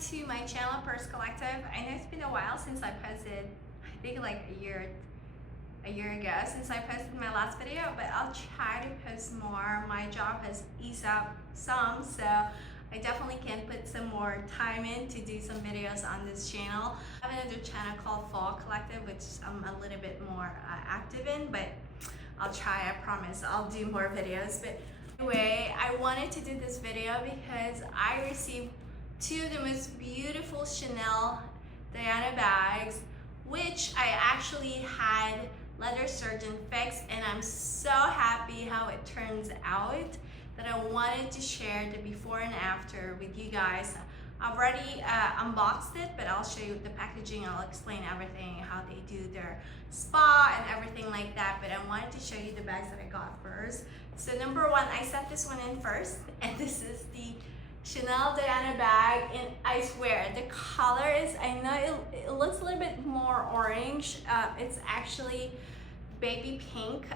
to my channel, Purse Collective. I know it's been a while since I posted, I think like a year ago since I posted my last video, but I'll try to post more. My job has eased up some, so I definitely can put some more time in to do some videos on this channel. I have another channel called Fall Collective, which I'm a little bit more active in, but I'll try, I promise. I'll do more videos. But anyway, I wanted to do this video because I received two of the most beautiful Chanel Diana bags, which I actually had leather surgeon fix, and I'm so happy how it turns out that I wanted to share the before and after with you guys. I've already unboxed it, but I'll show you the packaging. I'll explain everything, how they do their spa and everything like that, but I wanted to show you the bags that I got first. So number one, I set this one in first, and this is the Chanel Diana bag, and I swear the color is, I know it looks a little bit more orange. It's actually baby pink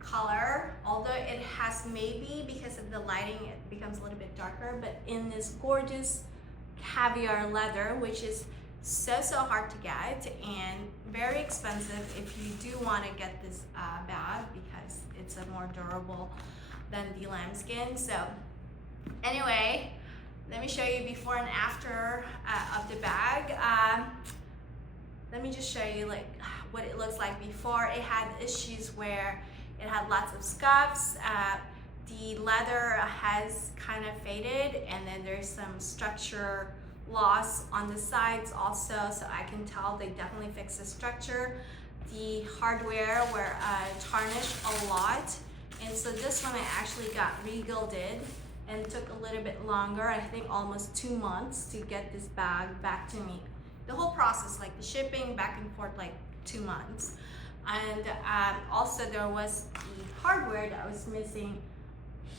color, although it has, maybe because of the lighting it becomes a little bit darker, but in this gorgeous caviar leather, which is so hard to get and very expensive if you do want to get this bag, because it's a more durable than the lambskin. So anyway, let me show you before and after of the bag. Let me just show you like what it looks like before. It had issues where it had lots of scuffs. The leather has kind of faded, and then there's some structure loss on the sides also, so I can tell they definitely fixed the structure. The hardware were tarnished a lot, and so this one I actually got re-gilded and took a little bit longer, I think almost 2 months to get this bag back to me. The whole process, like the shipping back and forth, like 2 months. And also there was the hardware that was missing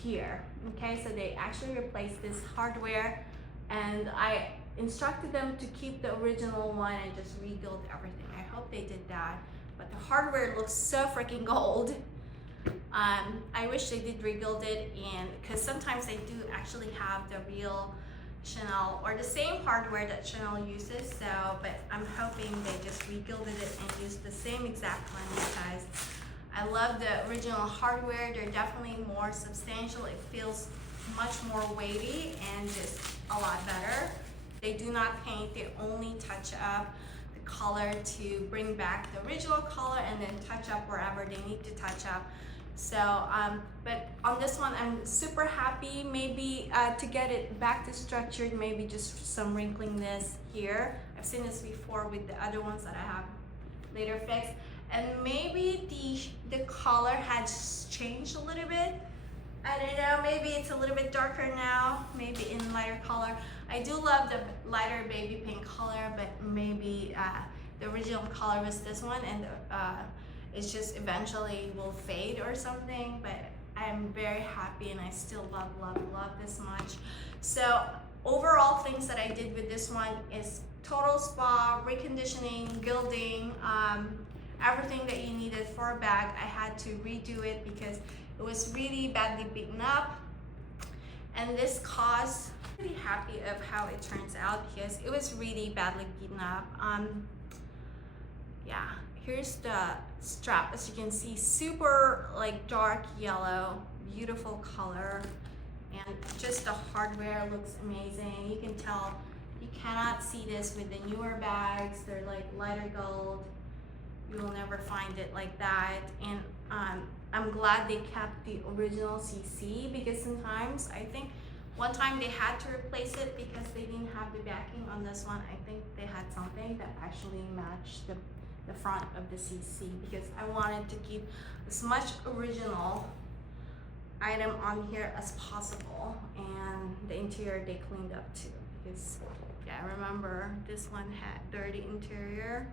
here. Okay, so they actually replaced this hardware, and I instructed them to keep the original one and just rebuild everything. I hope they did that, but the hardware looks so freaking gold. I wish they did rebuild it, and because sometimes they do actually have the real Chanel or the same hardware that Chanel uses, so but I'm hoping they just re-gilded it and used the same exact one, because I love the original hardware. They're definitely more substantial. It feels much more weighty and just a lot better. They do not paint, they only touch up the color to bring back the original color and then touch up wherever they need to touch up. So but on this one I'm super happy. Maybe to get it back to structured, maybe just some wrinkliness here. I've seen this before with the other ones that I have later fixed, and maybe the color has changed a little bit. I don't know, maybe it's a little bit darker now, maybe in lighter color. I do love the lighter baby pink color, but maybe the original color was this one, and it's just eventually will fade or something, but I'm very happy and I still love this much. So overall things that I did with this one is total spa, reconditioning, gilding, everything that you needed for a bag. I had to redo it because it was really badly beaten up, and this caused, I'm really happy of how it turns out because it was really badly beaten up. Yeah, here's the strap. As you can see, super like dark yellow, beautiful color, and just the hardware looks amazing. You can tell, you cannot see this with the newer bags. They're like lighter gold. You will never find it like that. And I'm glad they kept the original CC, because sometimes I think one time they had to replace it because they didn't have the backing on this one. I think they had something that actually matched the front of the CC, because I wanted to keep as much original item on here as possible. And the interior they cleaned up too, because yeah, I remember this one had dirty interior.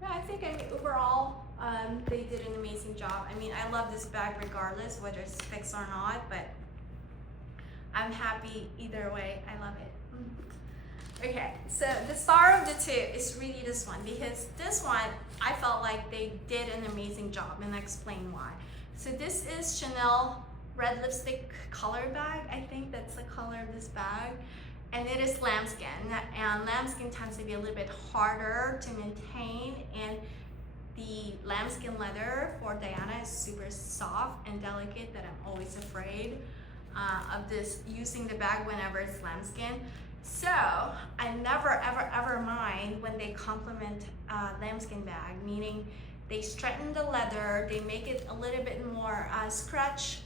Yeah, I think overall they did an amazing job. I mean, I love this bag regardless whether it's fixed or not, but I'm happy either way. I love it. Okay, so the star of the two is really this one, because this one I felt like they did an amazing job, and I'll explain why. So this is Chanel red lipstick color bag. I think that's the color of this bag, and it is lambskin, and lambskin tends to be a little bit harder to maintain, and the lambskin leather for Diana is super soft and delicate that I'm always afraid of this using the bag whenever it's lambskin. So I never ever mind when they complement lambskin bag, meaning they straighten the leather, they make it a little bit more scratch,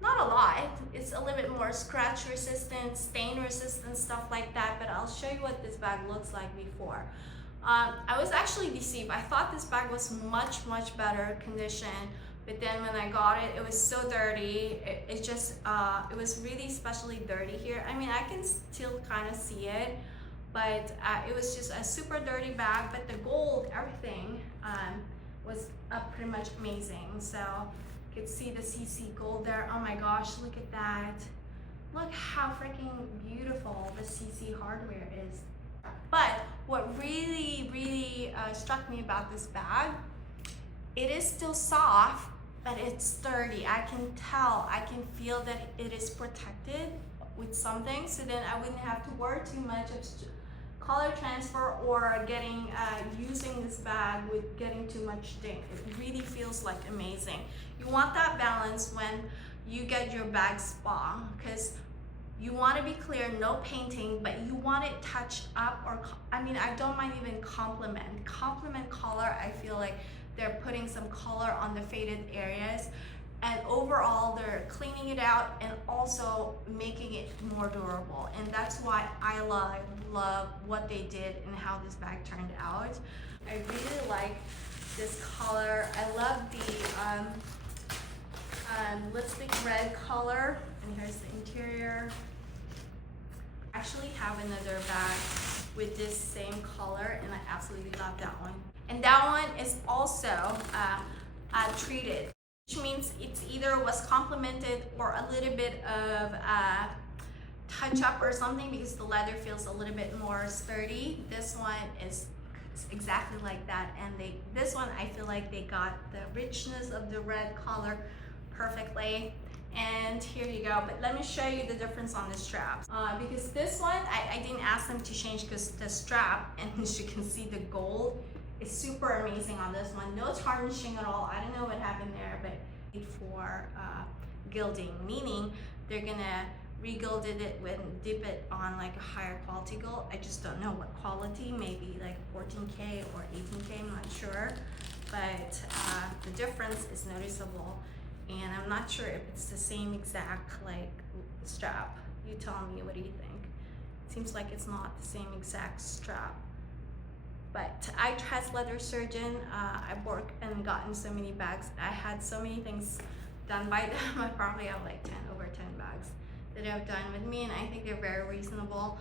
not a lot, it's a little bit more scratch resistant, stain resistant, stuff like that, but I'll show you what this bag looks like before. I was actually deceived. I thought this bag was much better condition, but then when I got it, it was so dirty. It was really especially dirty here. I mean, I can still kind of see it, but it was just a super dirty bag, but the gold, everything was pretty much amazing. So you could see the CC gold there. Oh my gosh, look at that. Look how freaking beautiful the CC hardware is. But what really struck me about this bag, it is still soft, but it's sturdy. I can tell, I can feel that it is protected with something, so then I wouldn't have to worry too much of color transfer or getting using this bag with getting too much stain. It really feels like amazing. You want that balance when you get your bag spa, because you want to be clear, no painting, but you want it touched up, or I mean, I don't mind even complement color. I feel like they're putting some color on the faded areas, and overall they're cleaning it out and also making it more durable, and that's why I love what they did and how this bag turned out. I really like this color. I love the lipstick red color, and here's the interior. I actually have another bag with this same color, and I absolutely love that one. And that one is also treated, which means it's either was complemented or a little bit of touch up or something, because the leather feels a little bit more sturdy. This one is exactly like that, and this one I feel like they got the richness of the red color perfectly. And here you go, but let me show you the difference on the straps, because this one I didn't ask them to change, because the strap, and as you can see, the gold is super amazing on this one. No tarnishing at all. I don't know what happened there, but for gilding, meaning they're gonna re-gild it and dip it on like a higher quality gold. I just don't know what quality, maybe like 14K or 18K, I'm not sure, but the difference is noticeable. And I'm not sure if it's the same exact like strap. You tell me, what do you think? It seems like it's not the same exact strap. But I trust leather surgeon. I've worked and gotten so many bags. I had so many things done by them. I probably have like over 10 bags that I've done with me, and I think they're very reasonable.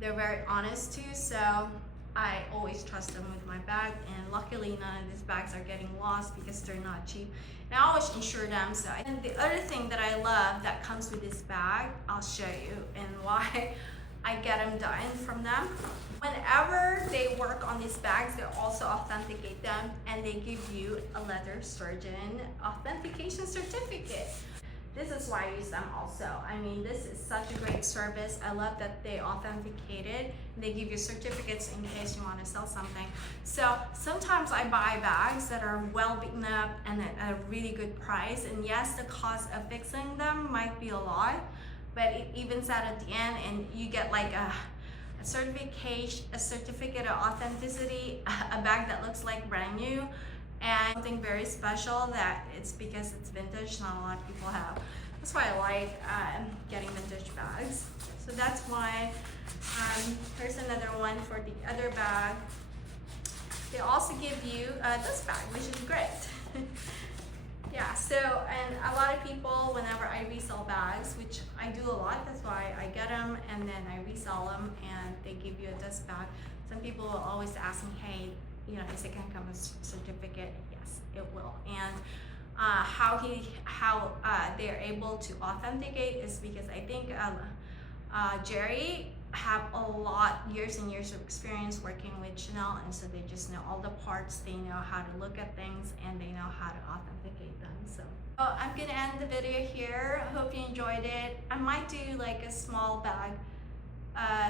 They're very honest too, so I always trust them with my bag, and luckily none of these bags are getting lost because they're not cheap. And I always insure them. So, and the other thing that I love that comes with this bag, I'll show you, and why I get them done from them. Whenever they work on these bags, they also authenticate them, and they give you a leather surgeon authentication certificate. This is why I use them also. I mean, this is such a great service. I love that they authenticate it. They give you certificates in case you want to sell something. So sometimes I buy bags that are well beaten up and at a really good price. And yes, the cost of fixing them might be a lot, but it evens out at the end, and you get like a certificate of authenticity, a bag that looks like brand new. And something very special that it's because it's vintage, not a lot of people have. That's why I like getting vintage bags. So that's why. Here's another one for the other bag. They also give you this bag, which is great. Yeah, so, and a lot of people, whenever I resell bags, which I do a lot, that's why I get them and then I resell them, and they give you a dust bag. Some people will always ask me, hey, you know, is it gonna come with a certificate? Yes, it will. And how they're able to authenticate is because I think Jerry have a lot, years and years of experience working with Chanel, and so they just know all the parts, they know how to look at things, and they know how to authenticate them. So I'm gonna end the video here. I hope you enjoyed it. I might do like a small bag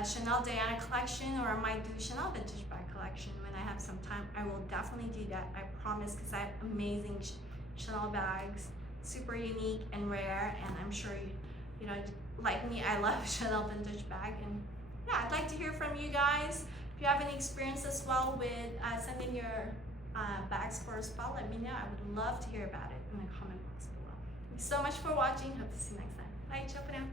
Chanel Diana collection, or I might do Chanel vintage bag collection when I have some time. I will definitely do that, I promise, because I have amazing Chanel bags, super unique and rare, and I'm sure you know, like me, I love Chanel vintage bag. And yeah, I'd like to hear from you guys. If you have any experience as well with sending your bags for a spa, let me know. I would love to hear about it in the comment box below. Thanks so much for watching. Hope to see you next time. Bye, ciao for now.